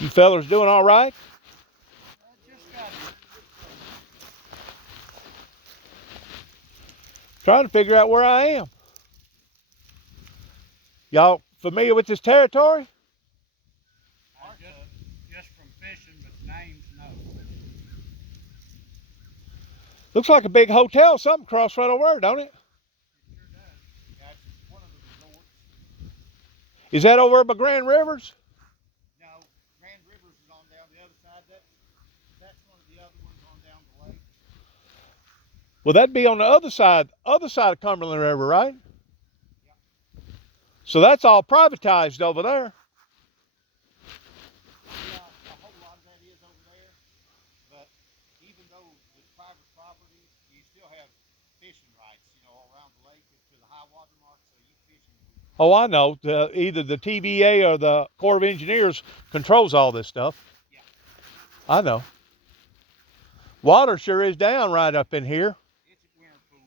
You fellers doing all right? Just got it. Trying to figure out where I am. Y'all familiar with this territory? Just from fishing, but names, no. Looks like a big hotel, something across right over there, don't it? It sure does. That's one of the resorts. Is that over by Grand Rivers? No, Grand Rivers is on down the other side. That's one of the other ones on down the lake. Well, that'd be on the other side of Cumberland River, right? Yep. So that's all privatized over there. Yeah, a whole lot of that is over there. But even though it's private property, you still have fishing rights, around the lake to the high water mark, so you fishing. Oh, I know. Either the TVA or the Corps of Engineers controls all this stuff. Yeah. I know. Water sure is down right up in here. It's a winter pool.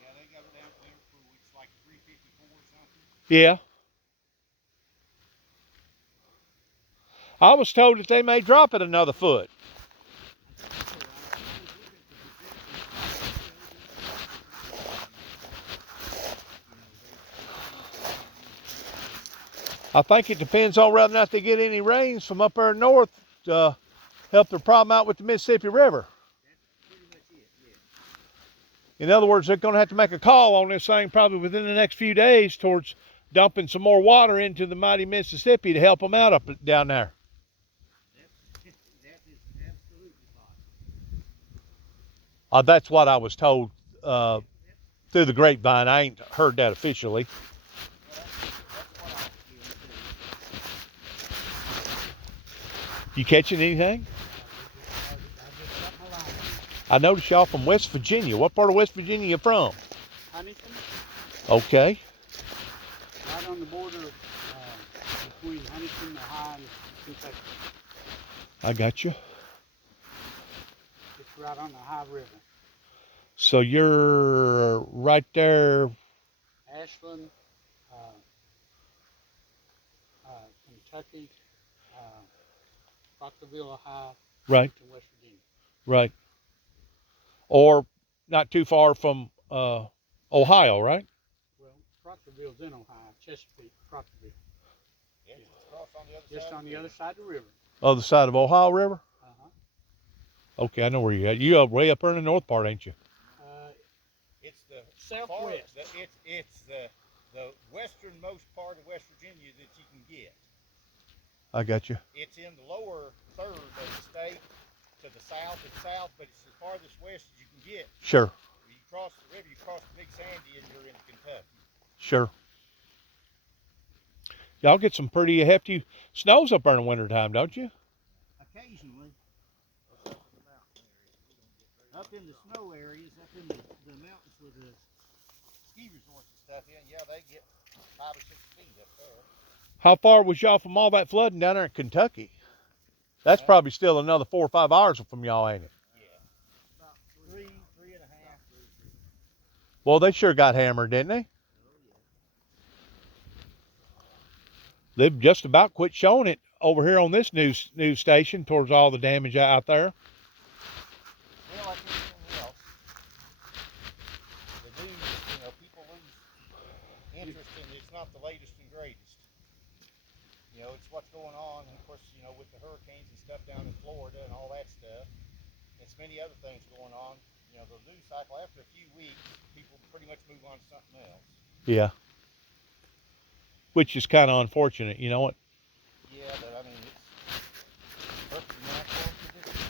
Yeah, they got it down to winter pool. It's like 354 or something. Yeah. I was told that they may drop it another foot. I think it depends on whether or not they get any rains from up there north to help their problem out with the Mississippi River. That's pretty much it, yeah. In other words, they're going to have to make a call on this thing probably within the next few days towards dumping some more water into the mighty Mississippi to help them out up down there. That is absolutely possible. That's what I was told through the grapevine. I ain't heard that officially. You catching anything? I noticed y'all from West Virginia. What part of West Virginia you from? Huntington. Okay. Right on the border between Huntington, Ohio, and Kentucky. I got you. It's right on the Ohio River. So you're right there. Ashland, Kentucky, Proctorville, Ohio, Right. Huntington, West Virginia. Right. Or not too far from Ohio, right? Well, Proctorville's in Ohio, Chesapeake, Proctorville. Yeah, it's across on the other Just side. on the other side of the river. Other side of Ohio River? Uh-huh. Okay, I know where you're at. You're way up there in the north part, ain't you? It's the Southwest. It's the westernmost part of West Virginia that you can get. I got you. It's in the lower third of the state to the south and south, but it's the farthest west as you can get. Sure. You cross the river, you cross the Big Sandy, and you're in Kentucky. Sure. Y'all get some pretty hefty snows up there in the wintertime, don't you? Occasionally. Up in the snow areas, up in the mountains with the Ski resorts and stuff in, yeah, they get 5 or 6 feet up there. How far was y'all from all that flooding down there in Kentucky? That's probably still another 4 or 5 hours from y'all, ain't it? Yeah. About 3.5. Well, they sure got hammered, didn't they? They've just about quit showing it over here on this news station towards all the damage out there. Well, like anything else, the news, people lose interest in it's not the latest and greatest. It's what's going on, and of course, with the hurricanes and stuff down in Florida and all that stuff. It's many other things going on. The news cycle, after a few weeks, people pretty much move on to something else. Yeah. Which is kind of unfortunate, you know what? Yeah, but I mean, it's perfectly natural condition.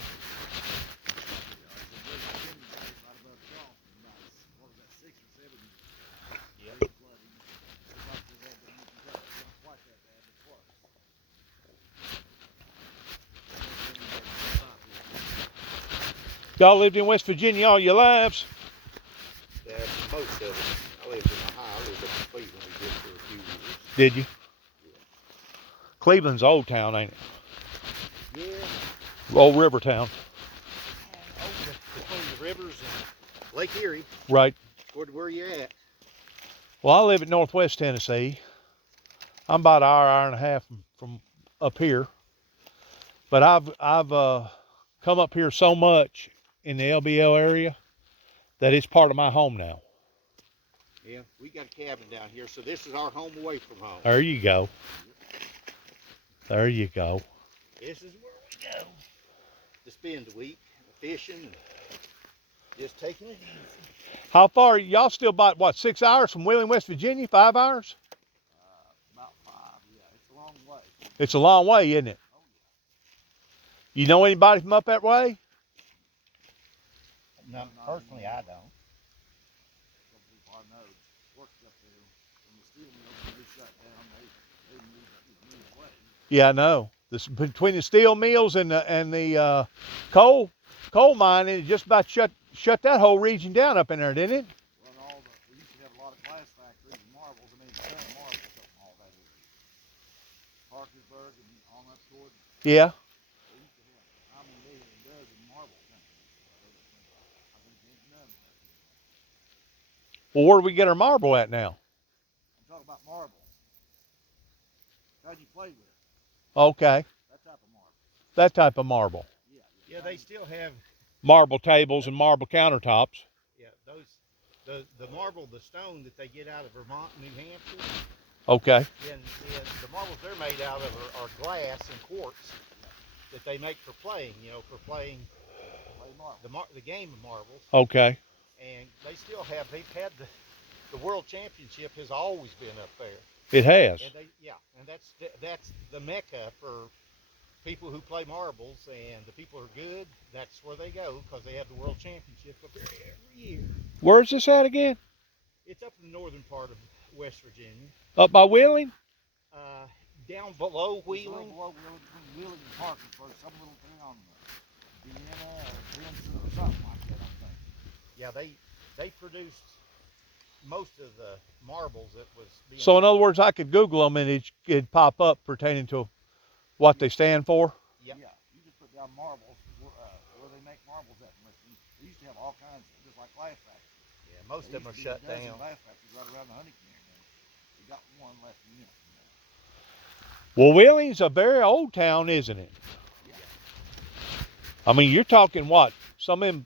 Y'all lived in West Virginia all your lives? Yeah, most of it. I lived in Ohio. I lived up in Cleveland. We did for a few years. Did you? Yeah. Cleveland's old town, ain't it? Yeah. Old river town. Over between the rivers and Lake Erie. Right. Toward where you're at. Well, I live in northwest Tennessee. I'm about an hour, hour and a half from up here. But I've come up here so much in the LBL area that it's part of my home now. Yeah, we got a cabin down here, so this is our home away from home. There you go. There you go. This is where we go to spend the week fishing and just taking it easy. How far? Y'all still about, what, 6 hours from Wheeling, West Virginia? 5 hours? About 5, yeah. It's a long way. It's a long way, isn't it? Oh, yeah. You know anybody from up that way? No, personally, I don't. I know worked up there when the steel mills when they shut down. They moved away. Yeah, I know. Between the steel mills and the coal mining, it just about shut that whole region down up in there, didn't it? Well, we used to have a lot of glass factories and marbles. I mean, a ton of marbles up in all that area. Parkersburg and on up toward. Yeah. They used to have how many million dozen marble companies. I think there's none left. Well, where do we get our marble at now? I'm talking about marble. How'd you play with? Okay. That type of marble. That type of marble. Yeah, they still have. Marble tables and marble countertops. Yeah, the marble, the stone that they get out of Vermont, New Hampshire. Okay. And the marbles they're made out of are glass and quartz that they make for playing. You know, for playing the game of marbles. Okay. And they still have. They've had the world championship has always been up there. It has. And and that's the mecca for people who play marbles, and the people who are good. That's where they go because they have the world championship up there every year. Where's this at again? It's up in the northern part of West Virginia. Up by Wheeling? Down below Wheeling. Below between Wheeling and Parkersburg, some little town, Vienna or Windsor or something like that, I think. Yeah, they produced most of the marbles that was being. So in other words, I could Google them and it'd pop up pertaining to what they stand for? Yep. Yeah, you just put down marbles, where they make marbles at. They used to have all kinds, just like glass factories. Yeah, most of them are shut down. Glass factories right around the Huntington area. We got one left in it. Well, Wheeling's a very old town, isn't it? Yeah. I mean, you're talking what? Some of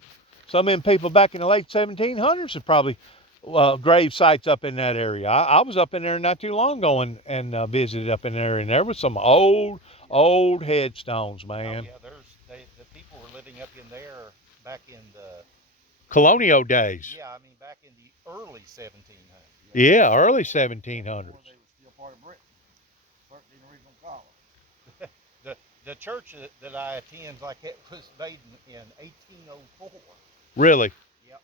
them people back in the late 1700s have probably grave sites up in that area. I was up in there not too long ago and visited up in there, and there was some old headstones, man. Oh, yeah, the people were living up in there back in the colonial days. Yeah, I mean back in the early 1700s. Yeah, early 1700s. They were still part of Britain, 13 original colonies. The church that I attend, like it was made in 1804. Really? Yep.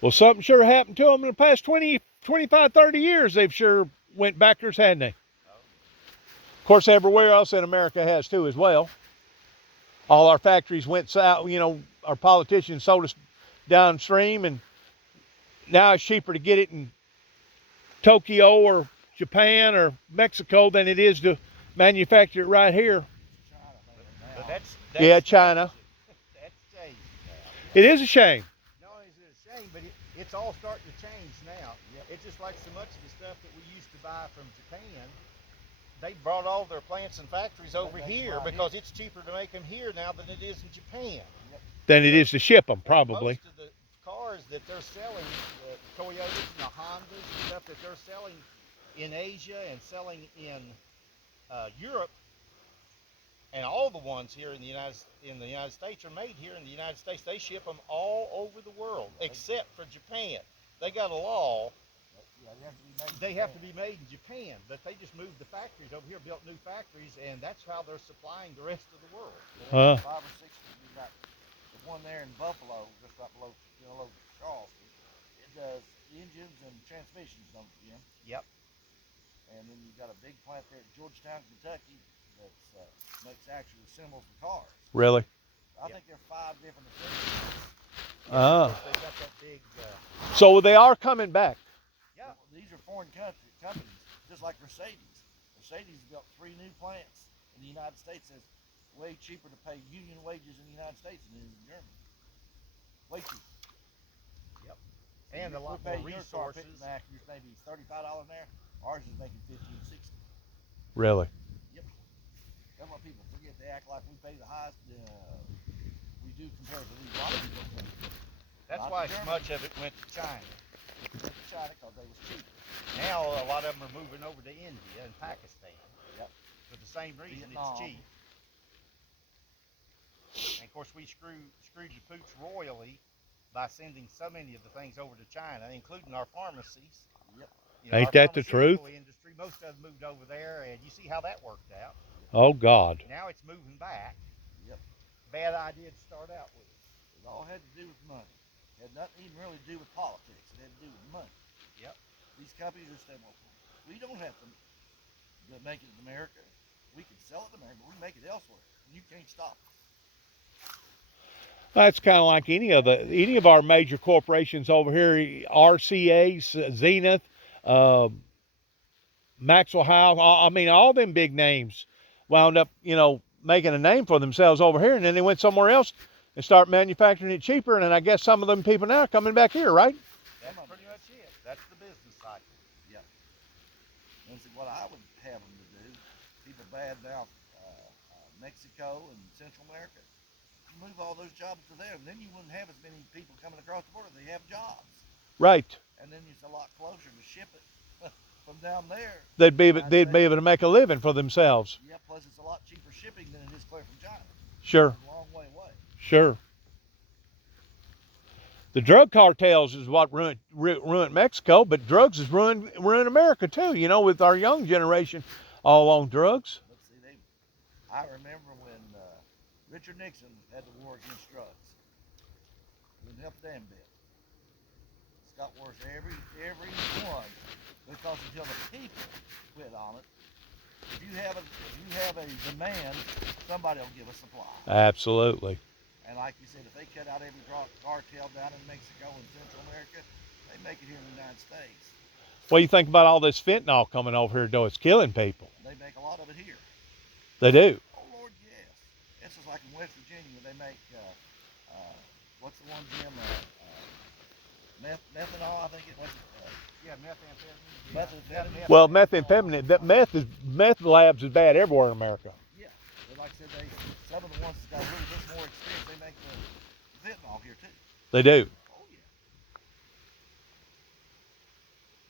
Well, something sure happened to them in the past 20, 25, 30 years. They've sure went backwards, hadn't they? Of course, everywhere else in America has too as well. All our factories went south, you know, our politicians sold us downstream, and now it's cheaper to get it in Tokyo or Japan or Mexico than it is to manufacture it right here. But that's yeah, China. That's changed now. It is a shame. Not only is it a shame, but it's all starting to change now. It's just like so much of the stuff that we used to buy from Japan. They brought all their plants and factories over here because it's cheaper to make them here now than it is in Japan. Than it is to ship them, probably. Most of the cars that they're selling, the Toyotas and the Hondas and stuff that they're selling in Asia and selling in Europe, and all the ones here in the United States are made here in the United States. They ship them all over the world except for Japan. They got a law. They have to be made in Japan, but they just moved the factories over here, built new factories, and that's how they're supplying the rest of the world. 5 or 6, we got the one there in Buffalo, just right below Charleston. It does engines and transmissions, don't it, Jim? Yep. And then you've got a big plant there at Georgetown, Kentucky, that makes actual symbols for cars. Really? I think there are 5 different assemblies. They've got that big. So they are coming back. Yeah, these are foreign companies, just like Mercedes. Mercedes built 3 new plants in the United States. It's way cheaper to pay union wages in the United States than it is in Germany. Way cheaper. Yep. and a lot we're more paying your car picking resources. back, you're maybe $35 an hour. Ours is making 50 and 60. Really? That's what people forget. They act like we pay the highest. We do compared to these. A lot of people don't think. That's Not why to so Germany. much of it went to China. They went to China because they was cheaper. Now a lot of them are moving over to India and Pakistan. Yep. For the same reason, Vietnam. it's cheap. And of course, we screwed the pooch royally by sending so many of the things over to China, including our pharmacies. Yep. You know, Ain't our that the truth? pharmaceutical industry, most of them moved over there, and you see how that worked out. Oh, God. Now it's moving back. Yep. Bad idea to start out with. It all had to do with money. It had nothing even really to do with politics. It had to do with money. Yep. These companies are saying, well, we don't have to make it in America. We can sell it in America, but we can make it elsewhere. And you can't stop us. That's kind of like any of our major corporations over here, RCA, Zenith, Maxwell House. I mean, all them big names wound up, making a name for themselves over here, and then they went somewhere else and start manufacturing it cheaper. And then I guess some of them people now are coming back here, right? That's pretty much it. That's the business cycle. Yeah. And see, what I would have them to do, people bad mouth Mexico and Central America, you move all those jobs to there, and then you wouldn't have as many people coming across the border. They have jobs. Right. And then it's a lot closer to ship it from down there. They'd be able to make a living for themselves. Yeah, plus it's a lot cheaper shipping than it is clear from China. Sure. It's a long way away. Sure. The drug cartels is what ruined Mexico, but drugs has ruined America too. With our young generation all on drugs. But see, I remember when Richard Nixon had the war against drugs. Didn't help a damn bit. It's got worse every one, because until the people quit on it, if you have a demand, somebody will give a supply. Absolutely. And like you said, if they cut out every cartel down in Mexico and Central America, they make it here in the United States. What do you think about all this fentanyl coming over here, though? It's killing people. They make a lot of it here. They do. Oh Lord, yes. This is like in West Virginia where they make what's the one, Jim? Methanol, I think it was. Yeah, methamphetamine. Methamphetamine. Well, methamphetamine. Meth labs is bad everywhere in America. Yeah, but like I said, some of the ones that got a little bit more experience, they make the fentanyl here too. They do. Oh yeah.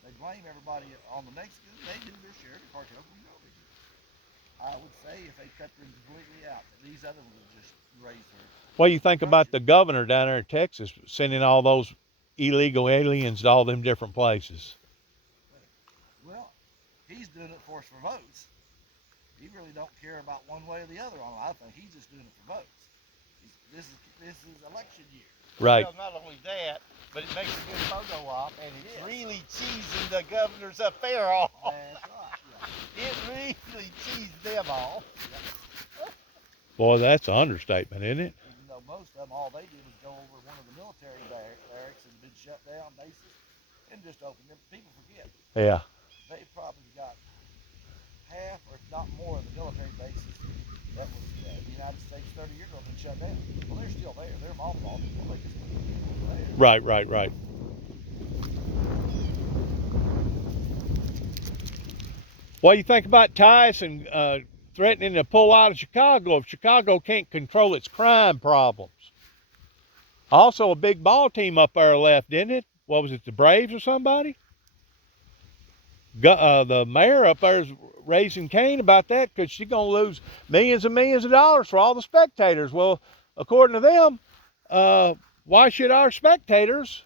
They blame everybody on the Mexicans. They do their share. The cartels, we know they do. I would say if they cut them completely out, these other ones would just raise their. What do you think about the governor down there in Texas sending all those illegal aliens to all them different places? Well, he's doing it for us for votes. He really don't care about one way or the other on it. I think he's just doing it for votes. This is election year. Right. Well, not only that, but it makes a good photo op, and it's really cheesing the governor's affair off. That's right. Yeah. It really cheesed them off. Boy, that's an understatement, isn't it? Even though most of them, all they did was go over one of the military barracks that had been shut down, bases, and just open them. People forget. Yeah. They probably got half, or if not more, of the military bases that was the United States 30 years ago been shut down. Well, they're still there. They're mothballed. Well, they just there. Right. What do you think about Tyson threatening to pull out of Chicago if Chicago can't control its crime problems? Also, a big ball team up there left, didn't it? What was it, the Braves or somebody? The mayor up there is raising Cain about that because she's going to lose millions and millions of dollars for all the spectators. Well, according to them, why should our spectators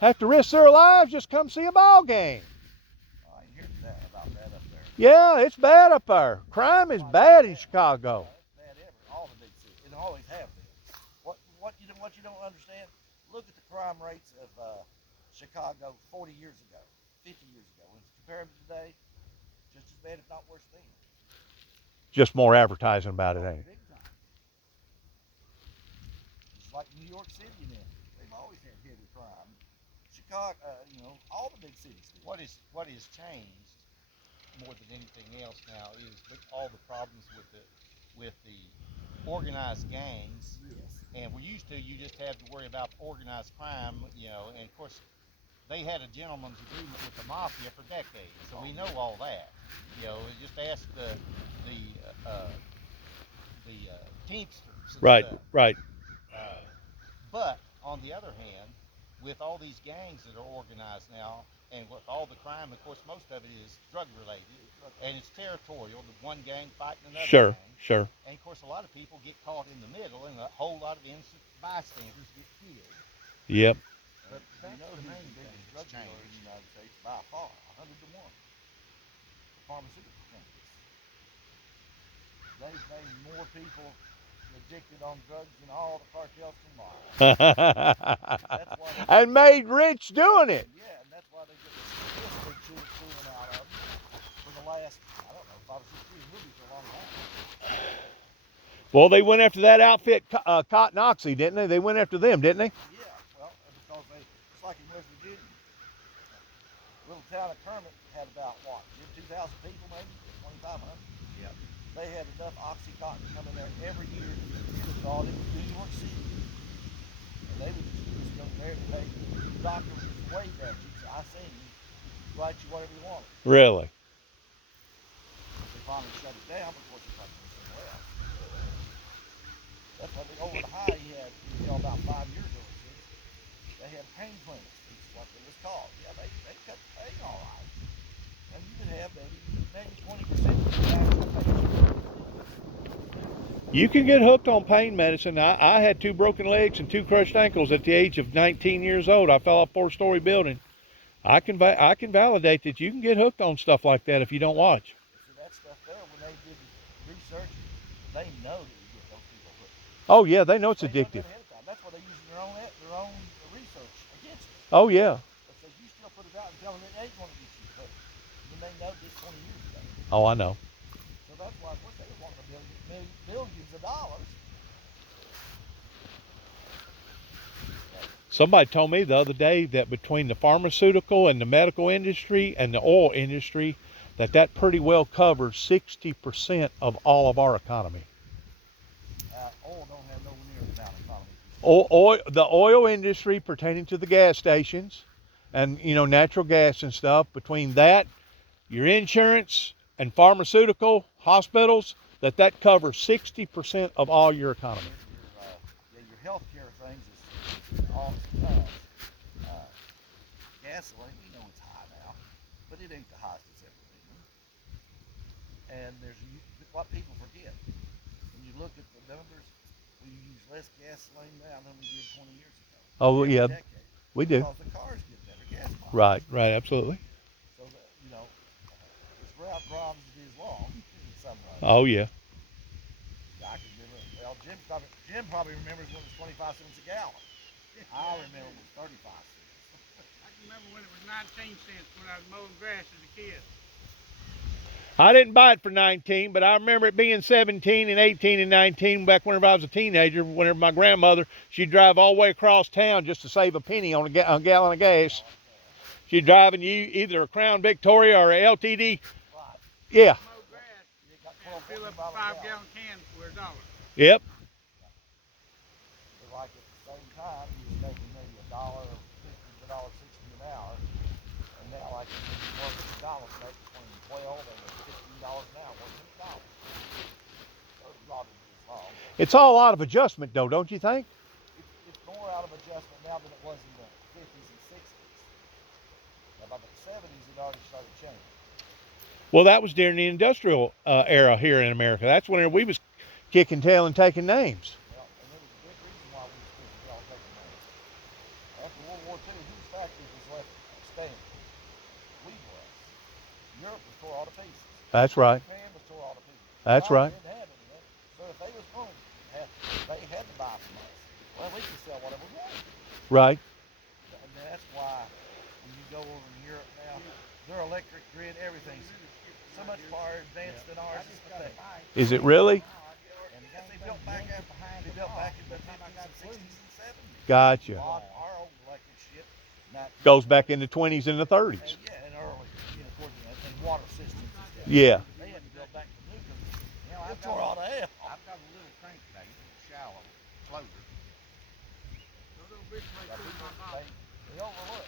have to risk their lives just come see a ball game? I ain't heard that about that up there. Yeah, it's bad up there. Crime is bad in Chicago. It's bad ever. All the big cities. It always have been. What you don't understand? Look at the crime rates of Chicago 40 years ago, 50 years ago. When you compare them to today, just as bad, if not worse than. Just more advertising about it, ain't it? Big time. It's like New York City and them. They've always had heavy crime. Chicago, all the big cities do. What is changed more than anything else now is all the problems with the organized gangs. Yes. And you just had to worry about organized crime, and of course, they had a gentleman's agreement with the mafia for decades, so we know all that. You know, just ask the Teamsters and Right, stuff. right. But on the other hand, with all these gangs that are organized now, and with all the crime, of course, most of it is drug related, and it's territorial. The one gang fighting another Sure, gang. sure. And of course, a lot of people get caught in the middle, and a whole lot of innocent bystanders get killed. Yep. But you know who's the biggest drug dealer in the United States by far, 100 to 1. The pharmaceutical companies. They've made more people addicted on drugs than all the cartels combined. And made rich doing it. Yeah, and that's why they get the statistics chewing out of them for the last, I don't know, 5 or 6 years. Will be for a long time. Well, they went after that outfit, Cotton Oxy, didn't they? They went after them, didn't they? Yeah, well, because it's like in West Virginia. Little town of Kermit had about, what, 2,000 people maybe? 2,500? Yep. They had enough Oxycontin come in there every year. You would thought it was New York City. And they would just go there and pay. The doctor would just wave at you. Say, I seen you. Write you whatever you wanted. Really? They finally shut it down before they tried to do somewhere else. That's why they, over the high he had, about 5 years ago, they had pain clinics. That's what it was called. Yeah, they cut the pain all right. And you could have maybe 20% of the actual patient. You can get hooked on pain medicine. I had 2 broken legs and 2 crushed ankles at the age of 19 years old. I fell off a 4-story building. I can validate that you can get hooked on stuff like that if you don't watch. So that stuff there, when they did the research, they know that you get those people hooked. Oh yeah, they know it's They know addictive. that ahead of time. That's why they use their own research against it. Oh yeah. But so you still put it out and tell them it ain't going to get you hooked. When they know this 20 years ago. Oh, I know. So that's why what they want to billions of dollars. Somebody told me the other day that between the pharmaceutical and the medical industry and the oil industry, that pretty well covers 60% of all of our economy. Oil don't have nowhere near the amount of economy. The oil industry pertaining to the gas stations and, natural gas and stuff, between that, your insurance and pharmaceutical, hospitals, that covers 60% of all your economy. Your healthcare things is all gasoline. We know it's high now, but it ain't the highest it's ever been. And there's what people forget. When you look at the numbers, we use less gasoline now than we did 20 years ago. Oh yeah, Decade. we do. Because the cars get better gas Right, mileage. absolutely. So that, this route broad as it is long in some ways. Oh yeah. I can remember. Well, Jim probably remembers when it was 25 cents a gallon. I remember it was 35 cents. I can remember when it was 19 cents when I was mowing grass as a kid. I didn't buy it for 19, but I remember it being 17 and 18 and 19 back whenever I was a teenager. Whenever my grandmother, she'd drive all the way across town just to save a penny on a gallon of gas. She'd drive in either a Crown Victoria or a LTD. Right. Yeah. Mow grass and fill up a 5-gallon can for $1. Yep. But like at the same time, he was making maybe $1.50 to $1.60 an hour, and now like he's working McDonald's make between $12 and $15 an hour working McDonald's. So it's not as long. It's all out of adjustment, though, don't you think? It's more out of adjustment now than it was in the 50s and 60s. Now by the 70s, it already started changing. Well, that was during the industrial era here in America. That's when we was kicking tail and taking names. Well, and there was a big reason why we were all taking names. After World War II, whose factories was left standing? We was. Europe was tore all to pieces. That's right. Japan was tore all to pieces. That's right. Didn't have any of that. So if they was going, they had to buy from us. Well, we could sell whatever we wanted. Right. And that's why when you go over in Europe now, their electric grid, everything's so much far advanced than ours. It's pathetic. Is it really? And they built back in the 50s and 60s and 70s. Gotcha. Our old electric shit Goes back in the 20s and the 30s. and early, towards the and water systems and stuff. Yeah. They had to build back from new because it tore all to hell. I've got a little crankbait, shallow, floater. Those little big plates in my mouth. They overlook.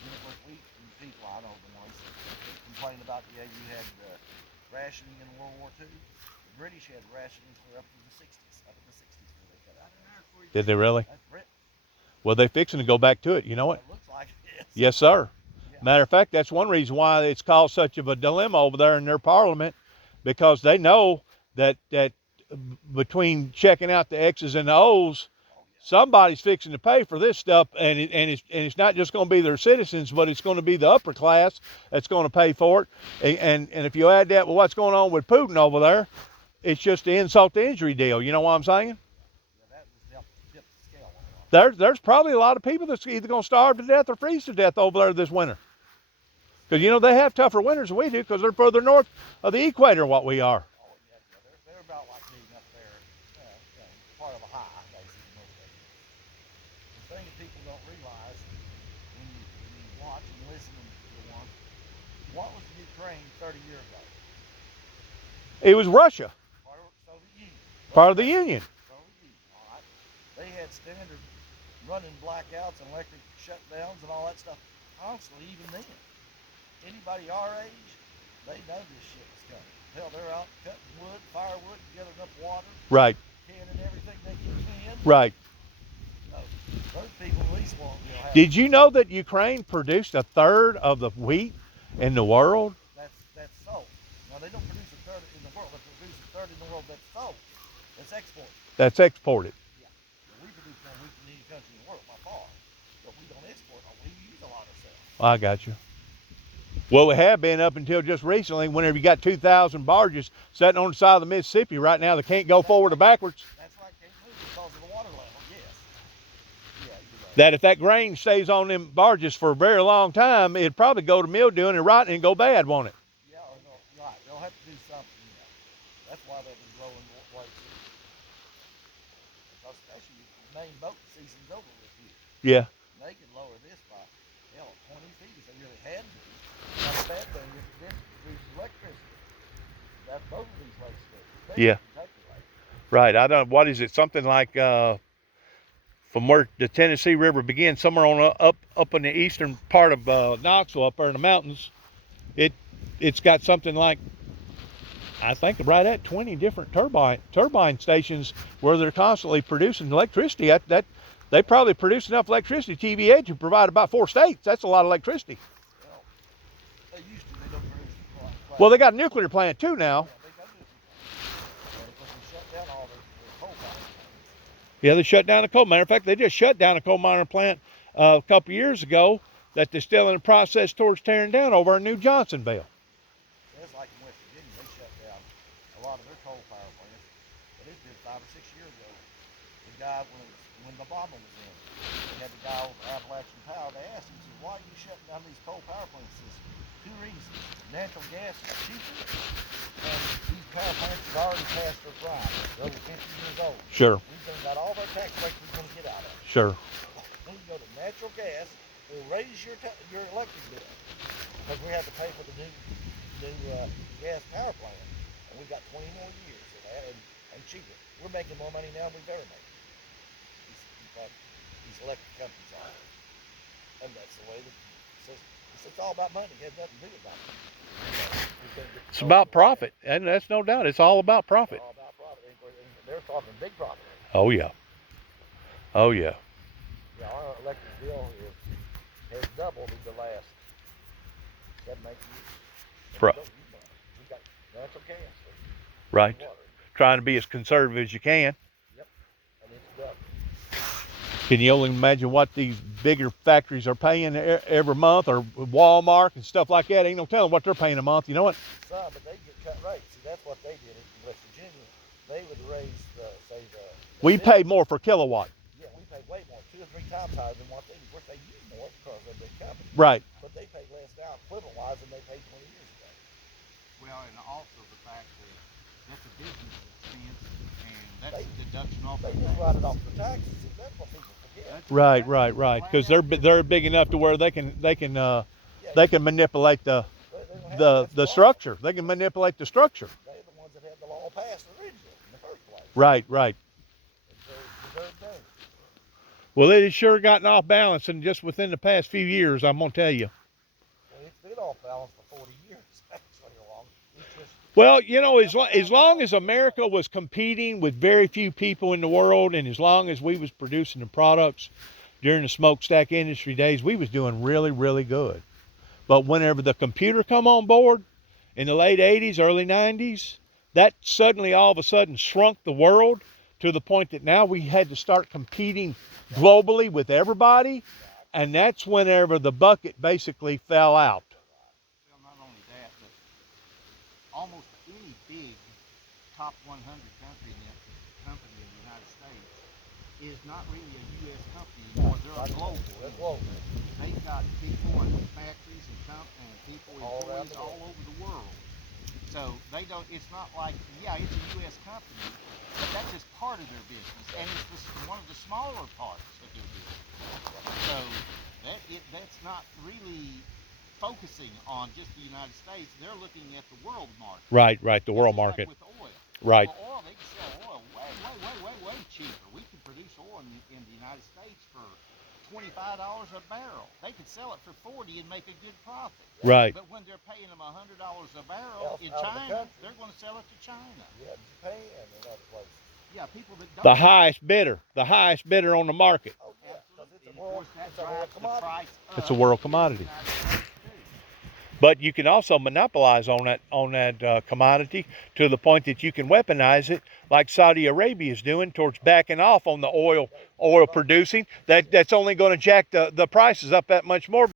Then of course we people, I know the ones that complain about you had rationing in World War II. The British had rationing clear up to the 60s, up in the 60s where they cut out. Did they really? That's Britain. Well, they're fixing to go back to it. You know what? It looks like it is. Yes, sir. Yeah. Matter of fact, that's one reason why it's caused such of a dilemma over there in their parliament, because they know that between checking out the X's and the O's, somebody's fixing to pay for this stuff, and it's not just going to be their citizens, but it's going to be the upper class that's going to pay for it. And if you add that with what's going on with Putin over there, it's just the insult to injury deal. You know what I'm saying? Yeah, that was tipped the scale a lot. There's probably a lot of people that's either going to starve to death or freeze to death over there this winter. Because, you know, they have tougher winters than we do because they're further north of the equator than what we are. Oh, yeah, they're about like being up there, part of a high, basically. The thing that people don't realize when you watch and listen to one, what was Ukraine 30 years ago? It was Russia, Part of the Soviet Union. part of the Union. Soviet Union, all right. They had standard running blackouts and electric shutdowns and all that stuff constantly, even then. Anybody our age, they know this shit was coming. Hell, they're out cutting wood, firewood, gathering up water, Right, canning everything they can. right. No, those people at least won't have. Did you know that Ukraine produced a third of the wheat in the world? That's sold. Now they don't produce a third in the world. They produce a third in the world that's sold. That's exported. That's exported. Yeah. We produce more wheat than any country in the world by far, but we don't export. We use a lot ourselves. I got you. Well, we have been up until just recently, whenever you got 2,000 barges sitting on the side of the Mississippi right now that can't go forward or backwards. That's right, can't move because of the water level, yes. Yeah, you're right. That if that grain stays on them barges for a very long time, it'd probably go to mildew and rotting and go bad, won't it? Yeah, or no, right. They'll have to do something. That's why they've been growing way too. Because especially the main boat season's over with here. Yeah. They could lower this by 20 feet if they really had to. Not a bad thing if it didn't produce electricity. That's both of these lakes do. Yeah. Kentucky Lake. Right. I don't. What is it? Something like from where the Tennessee River begins, somewhere on up in the eastern part of Knoxville, up there in the mountains. It's got something like, I think, right at 20 different turbine stations where they're constantly producing electricity. That they probably produce enough electricity, TVA, to provide about 4 states. That's a lot of electricity. Well, they used to. They don't produce quite. Well, they got a nuclear plant too now. Yeah, they got nuclear. And of course, they shut down all the coal power plants. Yeah, they shut down a coal. Matter of fact, they just shut down a coal mining plant a couple years ago that they're still in the process towards tearing down over in New Johnsonville. It's like in West Virginia, they shut down a lot of their coal power plants. But it's been 5 or 6 years ago. The guy, when the bomber was in, they had the guy over Appalachian Power. They asked him, said, why are you shutting down these coal power plants? He says, 2 reasons. Natural gas is cheaper, and these power plants have already passed their prime. They're over 50 years old. Sure. We've done got all their tax breaks we're going to get out of it. Sure. When you go to natural gas, it'll raise your electric bill because we have to pay for the new gas power plant, and we've got 20 more years of that, and cheaper. We're making more money now than we've ever made. These electric companies are, and that's the way it's all about money. It has nothing to do with money. It's about profit, and that's no doubt. It's all about profit. It's all about profit. And they're talking big profit. Oh yeah. Oh yeah. Yeah, our electric bill has doubled in the last 7, 8 years. Pro- We've got natural gas. Right. Water. Trying to be as conservative as you can. Yep. And it's doubled. Can you only imagine what these bigger factories are paying every month, or Walmart and stuff like that? Ain't no telling what they're paying a month. You know what? Some, but they get cut rates. See, that's what they did in West Virginia. They would raise the We pay more for kilowatt. Yeah, we pay way more, 2 or 3 times higher than what they do. Of course, they use more because they're a big company. Right. But they pay less now, equivalent-wise, than they paid 20 years ago. Well, and also the fact that that's a business expense, and that's a deduction off They the just write it off the taxes. See, that's what people forget. Right. Because they're big enough to where they can manipulate the structure. They can manipulate the structure. They're the ones that had the law passed originally in the first place. Right. It's deserved done. Well, it has sure gotten off balance, and just within the past few years, I'm gonna tell you. Well, it's been off balance for 40 years, actually, along. It's just, Well, you know, as long as America was competing with very few people in the world, and as long as we was producing the products during the smokestack industry days, we was doing really, really good. But whenever the computer come on board in the late 80s, early 90s, that suddenly all of a sudden shrunk the world to the point that now we had to start competing globally with everybody, and that's whenever the bucket basically fell out. Well, not only that, but almost any big top 100 company in the United States is not really a U.S. company anymore. They're a global. they're global. They've got people in factories and people, All around employees the all world. over the world. So they don't. It's not like, yeah, it's a U.S. company, but that's just part of their business, and it's one of the smaller parts of their business. So that's not really focusing on just the United States. They're looking at the world market. Right, the world Just market. like with oil. Right. For oil, they can sell oil way cheaper. We can produce oil in the United States for $25 a barrel. They could sell it for 40 and make a good profit. Right. But when they're paying them $100 a barrel in Out of the China, country. they're going to sell it to China. Yeah, Japan and other places. Yeah, people that don't. The highest bidder on the market. Oh, yeah, because it's And a of world, course that it's a world drives the commodity. price up. It's a world in the commodity. United States, too. But you can also monopolize on that commodity to the point that you can weaponize it, like Saudi Arabia is doing, towards backing off on the oil producing. That's only going to jack the prices up that much more.